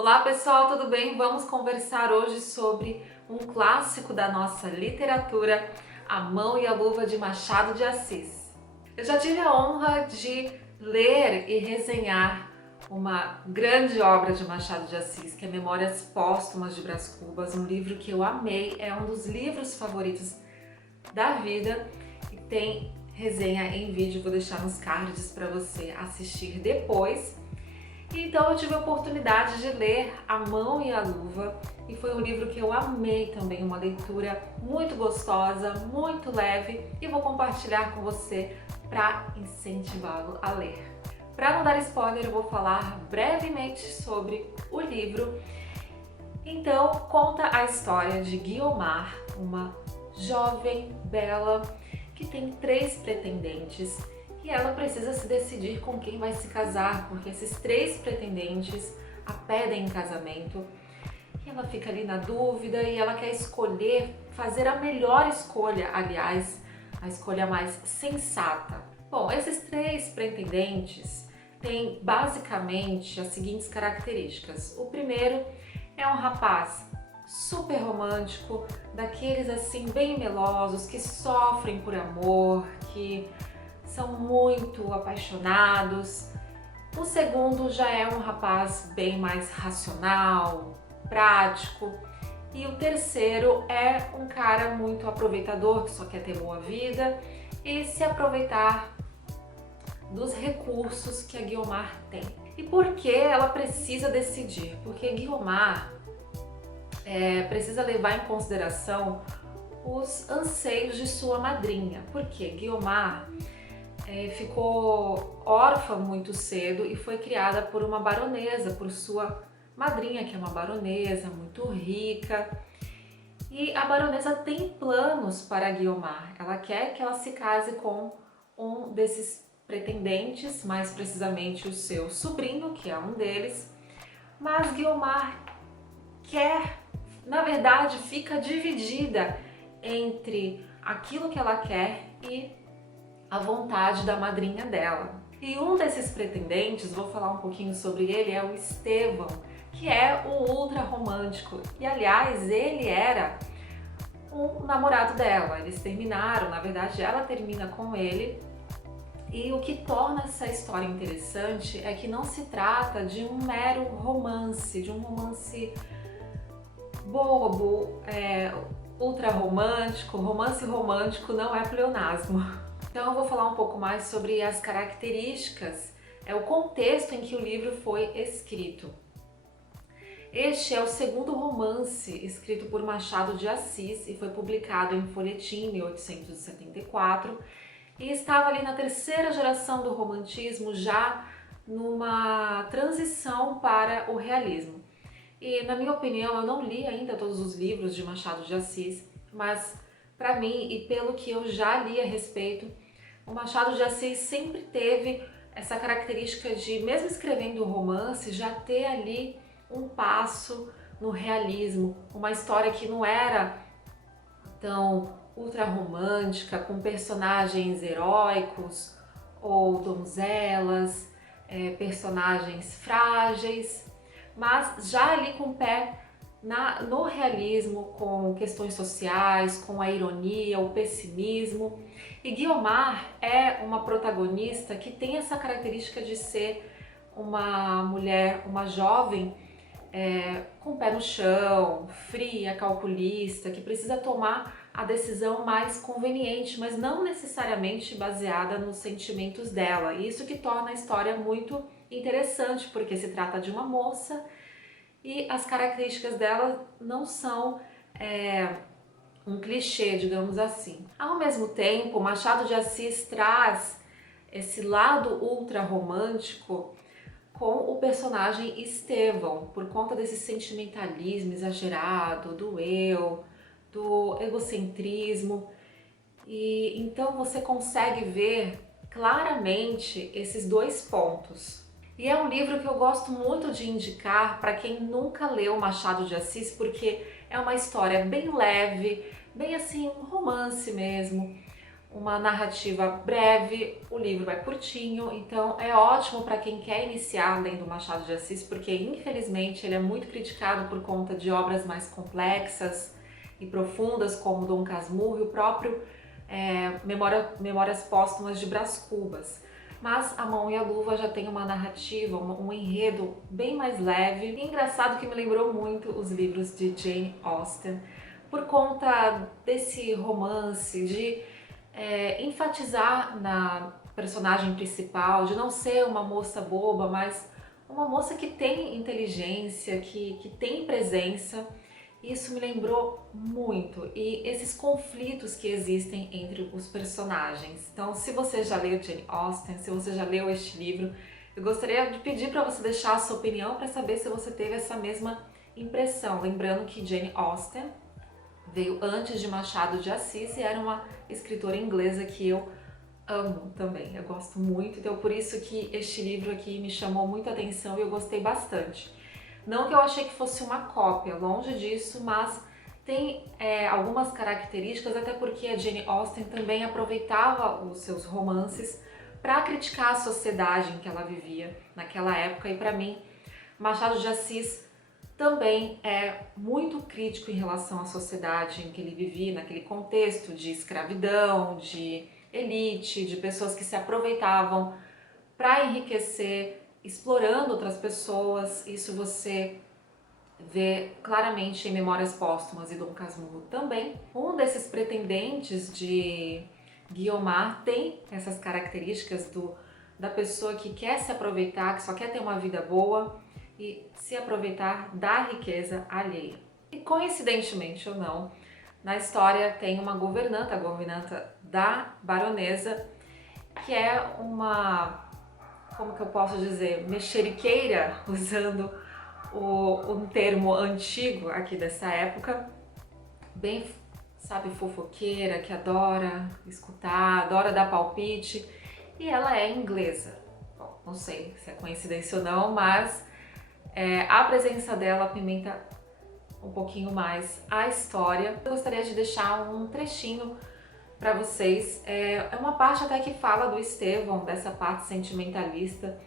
Olá pessoal, tudo bem? Vamos conversar hoje sobre um clássico da nossa literatura, A Mão e a Luva de Machado de Assis. Eu já tive a honra de ler e resenhar uma grande obra de Machado de Assis, que é Memórias Póstumas de Brás Cubas, um livro que eu amei, é um dos livros favoritos da vida e tem resenha em vídeo, vou deixar nos cards para você assistir depois. Então eu tive a oportunidade de ler A Mão e a Luva e foi um livro que eu amei também, uma leitura muito gostosa, muito leve e vou compartilhar com você para incentivá-lo a ler. Para não dar spoiler, eu vou falar brevemente sobre o livro. Então, conta a história de Guiomar, uma jovem bela que tem 3 pretendentes e ela precisa se decidir com quem vai se casar, porque esses 3 pretendentes a pedem em casamento e ela fica ali na dúvida e ela quer escolher, fazer a melhor escolha, aliás, a escolha mais sensata. Bom, esses 3 pretendentes têm basicamente as seguintes características. O primeiro é um rapaz super romântico, daqueles assim bem melosos, que sofrem por amor, que são muito apaixonados. O segundo já é um rapaz bem mais racional, prático. E o terceiro é um cara muito aproveitador, que só quer ter boa vida e se aproveitar dos recursos que a Guiomar tem. E por que ela precisa decidir? Porque Guiomar precisa levar em consideração os anseios de sua madrinha. Porque Guiomar ficou órfã muito cedo e foi criada por uma baronesa, por sua madrinha, que é uma baronesa muito rica. E a baronesa tem planos para a Guiomar. Ela quer que ela se case com um desses pretendentes, mais precisamente o seu sobrinho, que é um deles. Mas Guiomar na verdade, fica dividida entre aquilo que ela quer e a vontade da madrinha dela. E um desses pretendentes, vou falar um pouquinho sobre ele, é o Estevão, que é o ultra romântico. E aliás, ele era um namorado dela. Eles terminaram, na verdade, ela termina com ele. E o que torna essa história interessante é que não se trata de um mero romance, de um romance bobo, ultra romântico. Romance romântico não é pleonasmo. Então eu vou falar um pouco mais sobre as características, o contexto em que o livro foi escrito. Este é o segundo romance escrito por Machado de Assis e foi publicado em folhetim em 1874 e estava ali na 3ª geração do romantismo, já numa transição para o realismo. E na minha opinião, eu não li ainda todos os livros de Machado de Assis, mas para mim e pelo que eu já li a respeito, o Machado de Assis sempre teve essa característica de, mesmo escrevendo um romance, já ter ali um passo no realismo, uma história que não era tão ultra romântica, com personagens heróicos ou donzelas, personagens frágeis, mas já ali com o pé no realismo, com questões sociais, com a ironia, o pessimismo. E Guiomar é uma protagonista que tem essa característica de ser uma mulher, uma jovem com o pé no chão, fria, calculista, que precisa tomar a decisão mais conveniente, mas não necessariamente baseada nos sentimentos dela. Isso que torna a história muito interessante, porque se trata de uma moça e as características dela não são um clichê, digamos assim. Ao mesmo tempo, Machado de Assis traz esse lado ultra romântico com o personagem Estevão, por conta desse sentimentalismo exagerado, do eu, do egocentrismo. E então você consegue ver claramente esses 2 pontos. E é um livro que eu gosto muito de indicar para quem nunca leu Machado de Assis, porque é uma história bem leve, bem assim, um romance mesmo, uma narrativa breve, o livro é curtinho, então é ótimo para quem quer iniciar lendo Machado de Assis, porque infelizmente ele é muito criticado por conta de obras mais complexas e profundas, como Dom Casmurro e o próprio Memórias Póstumas de Brás Cubas. Mas A Mão e a Luva já tem uma narrativa, um enredo bem mais leve. E engraçado que me lembrou muito os livros de Jane Austen, por conta desse romance, de enfatizar na personagem principal, de não ser uma moça boba, mas uma moça que tem inteligência, que tem presença. Isso me lembrou muito, e esses conflitos que existem entre os personagens. Então, se você já leu Jane Austen, se você já leu este livro, eu gostaria de pedir para você deixar a sua opinião para saber se você teve essa mesma impressão. Lembrando que Jane Austen veio antes de Machado de Assis e era uma escritora inglesa que eu amo também, eu gosto muito, então por isso que este livro aqui me chamou muita atenção e eu gostei bastante. Não que eu achei que fosse uma cópia, longe disso, mas tem algumas características, até porque a Jane Austen também aproveitava os seus romances para criticar a sociedade em que ela vivia naquela época, e para mim, Machado de Assis também é muito crítico em relação à sociedade em que ele vivia, naquele contexto de escravidão, de elite, de pessoas que se aproveitavam para enriquecer, explorando outras pessoas. Isso você vê claramente em Memórias Póstumas e Dom Casmurro também. Um desses pretendentes de Guiomar tem essas características da pessoa que quer se aproveitar, que só quer ter uma vida boa e se aproveitar da riqueza alheia. E coincidentemente ou não, na história tem uma governanta, a governanta da baronesa, que é uma, como que eu posso dizer, mexeriqueira, usando um termo antigo aqui dessa época, bem, sabe, fofoqueira, que adora escutar, adora dar palpite, e ela é inglesa. Bom, não sei se é coincidência ou não, mas a presença dela apimenta um pouquinho mais a história. Eu gostaria de deixar um trechinho para vocês. É uma parte até que fala do Estevão, dessa parte sentimentalista,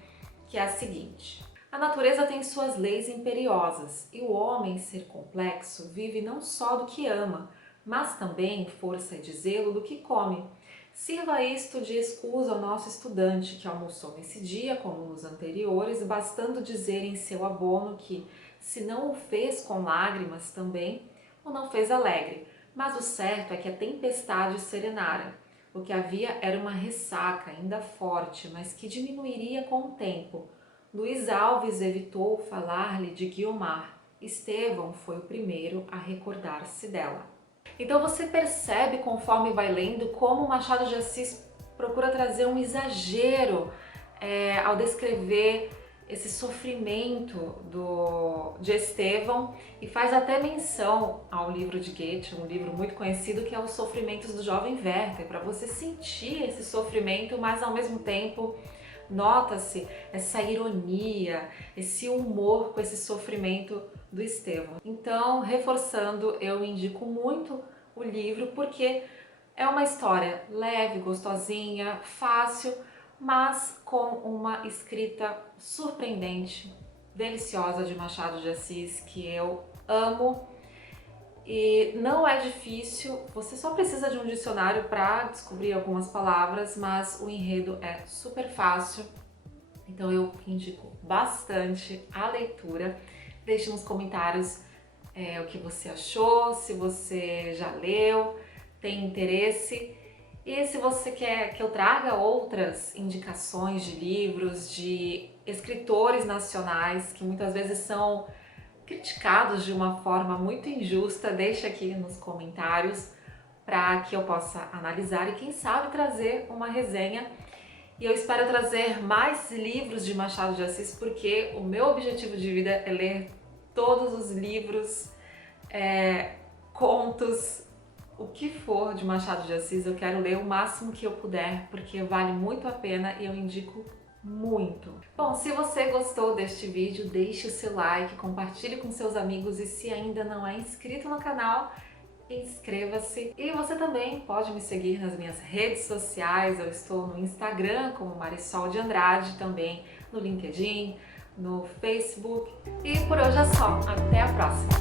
que é a seguinte: a natureza tem suas leis imperiosas, e o homem, ser complexo, vive não só do que ama, mas também, força de zelo, do que come. Sirva isto de escusa ao nosso estudante, que almoçou nesse dia, como nos anteriores, bastando dizer em seu abono que, se não o fez com lágrimas também, o não fez alegre. Mas o certo é que a tempestade serenara. O que havia era uma ressaca, ainda forte, mas que diminuiria com o tempo. Luís Alves evitou falar-lhe de Guiomar. Estevão foi o primeiro a recordar-se dela. Então você percebe, conforme vai lendo, como Machado de Assis procura trazer um exagero ao descrever esse sofrimento de Estevão, e faz até menção ao livro de Goethe, um livro muito conhecido, que é Os Sofrimentos do Jovem Werther, para você sentir esse sofrimento, mas ao mesmo tempo nota-se essa ironia, esse humor com esse sofrimento do Estevão. Então, reforçando, eu indico muito o livro porque é uma história leve, gostosinha, fácil, mas com uma escrita surpreendente, deliciosa de Machado de Assis, que eu amo. E não é difícil, você só precisa de um dicionário para descobrir algumas palavras, mas o enredo é super fácil, então eu indico bastante a leitura. Deixe nos comentários o que você achou, se você já leu, tem interesse, e se você quer que eu traga outras indicações de livros, de escritores nacionais que muitas vezes são criticados de uma forma muito injusta, deixa aqui nos comentários para que eu possa analisar e quem sabe trazer uma resenha. E eu espero trazer mais livros de Machado de Assis, porque o meu objetivo de vida é ler todos os livros, contos, o que for de Machado de Assis. Eu quero ler o máximo que eu puder, porque vale muito a pena e eu indico muito. Bom, se você gostou deste vídeo, deixe o seu like, compartilhe com seus amigos, e se ainda não é inscrito no canal, inscreva-se. E você também pode me seguir nas minhas redes sociais. Eu estou no Instagram como Marisol de Andrade, também no LinkedIn, no Facebook. E por hoje é só. Até a próxima!